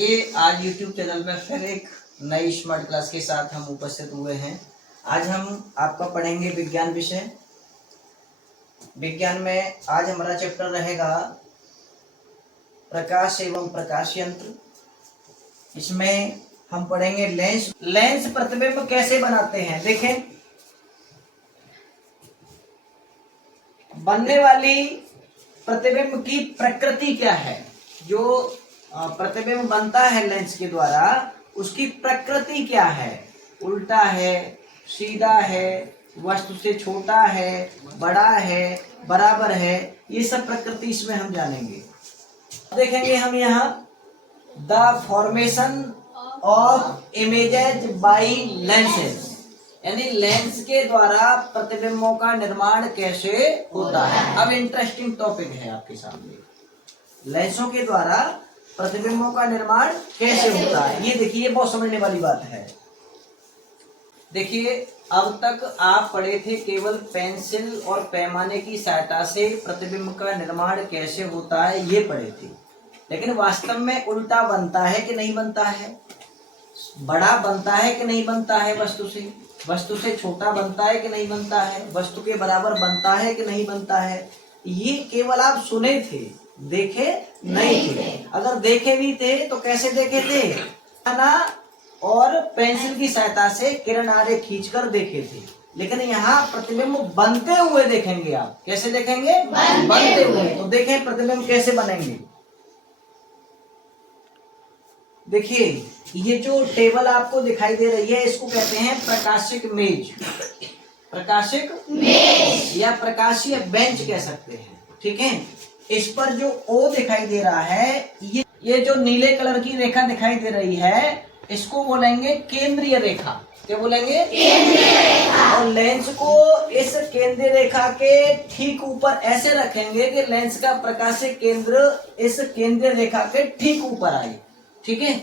ये आज YouTube channel में फिर एक नई स्मार्ट क्लास के साथ हम उपस्थित हुए हैं। आज हम आपका पढ़ेंगे विज्ञान विषय। विज्ञान में आज हमारा चैप्टर रहेगा प्रकाश एवं प्रकाश यंत्र। इसमें हम पढ़ेंगे लेंस प्रतिबिंब कैसे बनाते हैं। देखें, बनने वाली प्रतिबिंब की प्रकृति क्या है। जो प्रतिबिंब बनता है लेंस के द्वारा, उसकी प्रकृति क्या है। उल्टा है, सीधा है, वस्तु से छोटा है, बड़ा है, बराबर है, ये सब प्रकृति इसमें हम जानेंगे। देखेंगे हम यहाँ the formation of images by lenses, यानी लेंस के द्वारा प्रतिबिंबों का निर्माण कैसे होता है। अब इंटरेस्टिंग टॉपिक है आपके सामने, लेंसों के द्वारा प्रतिबिंबों का निर्माण कैसे होता है। ये देखिए, बहुत समझने वाली बात है। देखिए, अब तक आप पढ़े थे केवल पेंसिल और पैमाने की सहायता से प्रतिबिंब का निर्माण कैसे होता है, ये पढ़े थे। लेकिन वास्तव में उल्टा बनता है कि नहीं बनता है, बड़ा बनता है कि नहीं बनता है, वस्तु से छोटा बनता है कि नहीं बनता है, वस्तु के बराबर बनता है कि नहीं बनता है, ये केवल आप सुने थे, देखे नहीं थे। अगर देखे भी थे तो कैसे देखे थे, और पेंसिल की सहायता से किरण आरेख खींचकर देखे थे। लेकिन यहाँ प्रतिबिंब बनते हुए देखेंगे आप। कैसे देखेंगे? बनते हुए। तो देखें प्रतिबिंब कैसे बनेंगे। देखिए, ये जो टेबल आपको दिखाई दे रही है, इसको कहते हैं प्रकाशिक मेज, प्रकाशिक मेज या प्रकाशीय बेंच कह सकते हैं। ठीक है, इस पर जो O दिखाई दे रहा है, ये जो नीले कलर की रेखा दिखाई दे रही है, इसको बोलेंगे केंद्रीय रेखा। क्या बोलेंगे? केंद्रीय रेखा। और लेंस को इस केंद्रीय रेखा के ठीक ऊपर ऐसे रखेंगे कि लेंस का प्रकाशिक केंद्र इस केंद्रीय रेखा के ठीक ऊपर आए। ठीक है,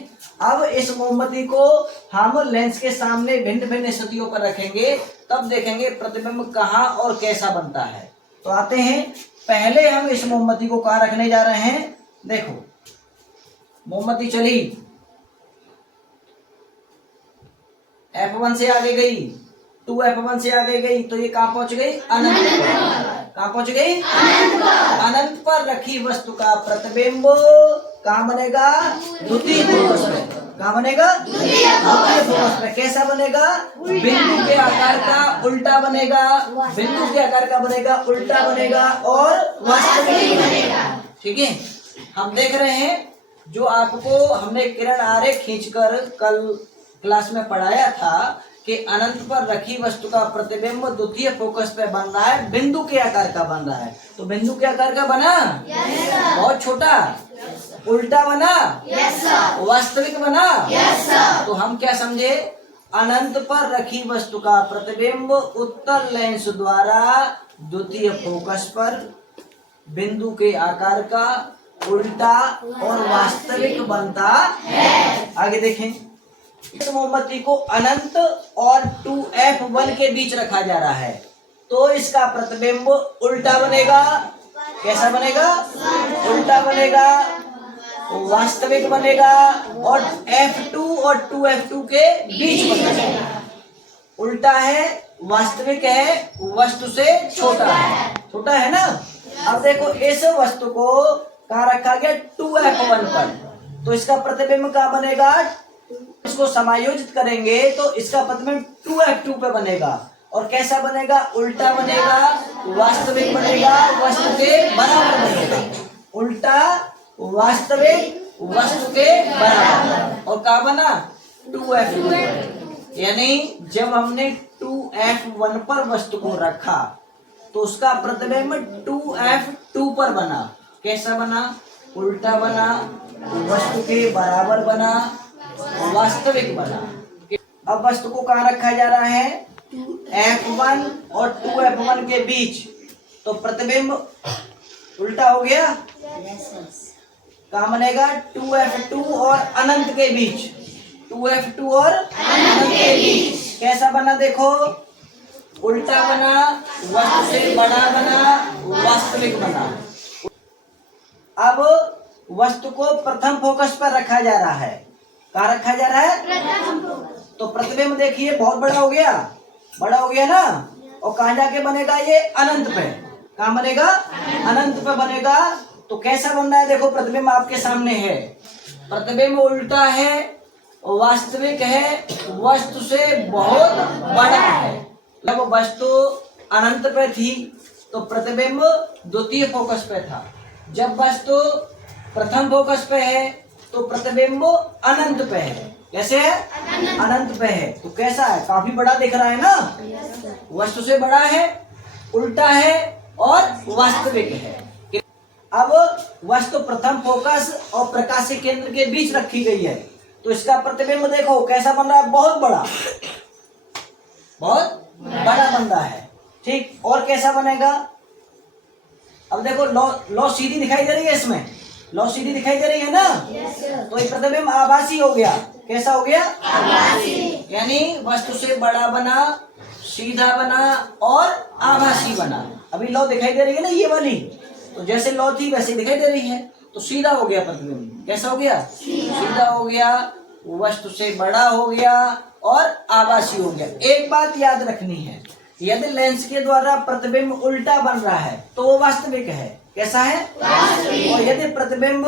अब इस मोमबत्ती को हम लेंस के सामने भिन्न भिन्न स्थितियों पर रखेंगे, तब देखेंगे प्रतिबिंब कहाँ और कैसा बनता है। तो आते हैं, पहले हम इस मोमबत्ती को कहाँ रखने जा रहे हैं। देखो, मोमबत्ती चली, F1 से आगे गई, 2F1 से आगे गई, तो ये कहाँ पहुंच गई? अनंत पर। कहाँ पहुंच गई? अनंत पर रखी वस्तु का प्रतिबिंब कहाँ बनेगा? द्वितीय फोकस में। कहाँ बनेगा? द्वितीय फोकस में। कैसा बनेगा? बिंदु के आकार का उल्टा बनेगा, बिंदु के आकार का बनेगा, उल्टा बनेगा और वास्तविक बनेगा। ठीक है, हम देख रहे हैं जो आपको हमने किरण आरेख खींचकर कल क्लास में पढ़ाया था कि अनंत पर रखी वस्तु का प्रतिबिंब द्वितीय फोकस पे बन रहा है, बिंदु के आकार का बन रहा है। तो बिंदु के आकार का बना, बहुत छोटा, उल्टा बना, वास्तविक बना। तो हम क्या समझे, अनंत पर रखी वस्तु का प्रतिबिंब उत्तल लेंस द्वारा द्वितीय फोकस पर बिंदु के आकार का उल्टा और वास्तविक बनता है। आगे देखें, इस मोमबत्ती को अनंत और 2F1 के बीच रखा जा रहा है, तो इसका प्रतिबिंब उल्टा बनेगा। कैसा बनेगा? उल्टा बनेगा, वास्तविक बनेगा और F2 और 2F2 के बीच बनेगा। उल्टा है, वास्तविक है, वस्तु से छोटा है। छोटा है ना। अब देखो, इस वस्तु को कहाँ रखा गया? 2F1 पर, तो इसका प्रतिबिंब कहाँ बनेगा? इसको समायोजित करेंगे तो इसका प्रतिबिंब 2F2 पे बनेगा। और कैसा बनेगा? उल्टा बनेगा, वास्तविक बनेगा, वस्तु के बराबर बनेगा। उल्टा, वास्तविक, वस्तु के बराबर। और कहाँ बना? 2F2। यानी जब हमने 2F1 पर वस्तु को रखा तो उसका प्रतिबिंब 2F2 पर बना। कैसा बना? उल्टा बना, वस्तु के बराबर बना, वास्तविक बना। अब वस्तु को कहाँ रखा जा रहा है? F1 और 2F1 के बीच, तो प्रतिबिंब उल्टा हो गया। कहाँ बनेगा? 2F2 और अनंत के बीच, 2F2 और अनंत के बीच। कैसा बना? देखो, उल्टा बना, वस्तु से बड़ा बना, वास्तविक बना। अब वस्तु को प्रथम फोकस पर रखा जा रहा है। कहाँ रखा जा रहा है? तो प्रतिबिंब देखिए बहुत बड़ा हो गया ना, और कहाँ जाके बनेगा ये? अनंत पे। कहाँ बनेगा? अनंत पे बनेगा। तो कैसा बन रहा है? देखो प्रतिबिंब आपके सामने है, प्रतिबिंब उल्टा है, वास्तविक है, वस्तु से बहुत बड़ा है। जब वस्तु अनंत पे थी तो प्रतिबिंब द्वितीय फोकस पे था। जब वस्तु प्रथम फोकस पे है तो प्रतिबिंब अनंत पे है। कैसे है? अनंत पे है। तो कैसा है? काफी बड़ा दिख रहा है ना, वस्तु से बड़ा है, उल्टा है और वास्तविक है। अब वस्तु प्रथम फोकस और प्रकाशीय केंद्र के बीच रखी गई है, तो इसका प्रतिबिंब देखो कैसा बन रहा है? बहुत बड़ा बन रहा है। ठीक, और कैसा बनेगा? अब देखो लौ सीधी दिखाई दे रही है, इसमें लौ सीधी दिखाई दे रही है ना, तो ये प्रतिबिंब आभासी हो गया। कैसा हो गया? आभासी। यानी वस्तु से बड़ा बना, सीधा बना और आभासी बना। अभी लौ दिखाई दे रही है ना ये वाली, तो जैसे लौ थी वैसे दिखाई दे रही है, तो सीधा हो गया प्रतिबिंब। कैसा हो गया? सीधा हो गया, वस्तु से बड़ा हो गया और आभासी हो गया। एक बात याद रखनी है, यदि लेंस के द्वारा प्रतिबिंब उल्टा बन रहा है तो वो वास्तविक है। कैसा है? वास्तविक। और यदि प्रतिबिंब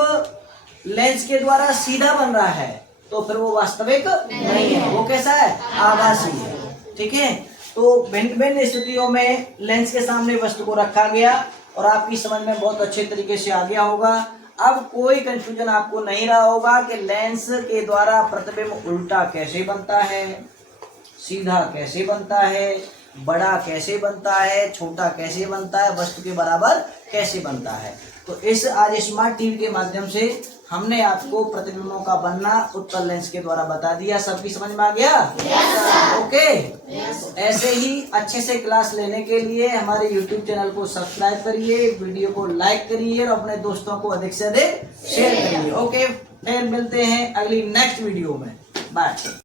लेंस के द्वारा सीधा बन रहा है तो फिर वो वास्तविक नहीं है, वो कैसा है? आभासी है। ठीक है, तो भिन्न भिन्न स्थितियों में लेंस के सामने वस्तु को रखा गया और आपकी समझ में बहुत अच्छे तरीके से आ गया होगा। अब कोई कंफ्यूजन आपको नहीं रहा होगा कि लेंस के द्वारा प्रतिबिंब उल्टा कैसे बनता है, सीधा कैसे बनता है, बड़ा कैसे बनता है, छोटा कैसे बनता है, वस्तु के बराबर कैसे बनता है। तो इस आज स्मार्ट टीवी के माध्यम से हमने आपको प्रतिबिंबों का बनना उत्तल लेंस के द्वारा बता दिया। सबकी समझ में आ गया? ओके। ऐसे ही अच्छे से क्लास लेने के लिए हमारे YouTube चैनल को सब्सक्राइब करिए, वीडियो को लाइक करिए और अपने दोस्तों को अधिक से अधिक शेयर करिए। ओके, फिर मिलते हैं अगली नेक्स्ट वीडियो में। बाय।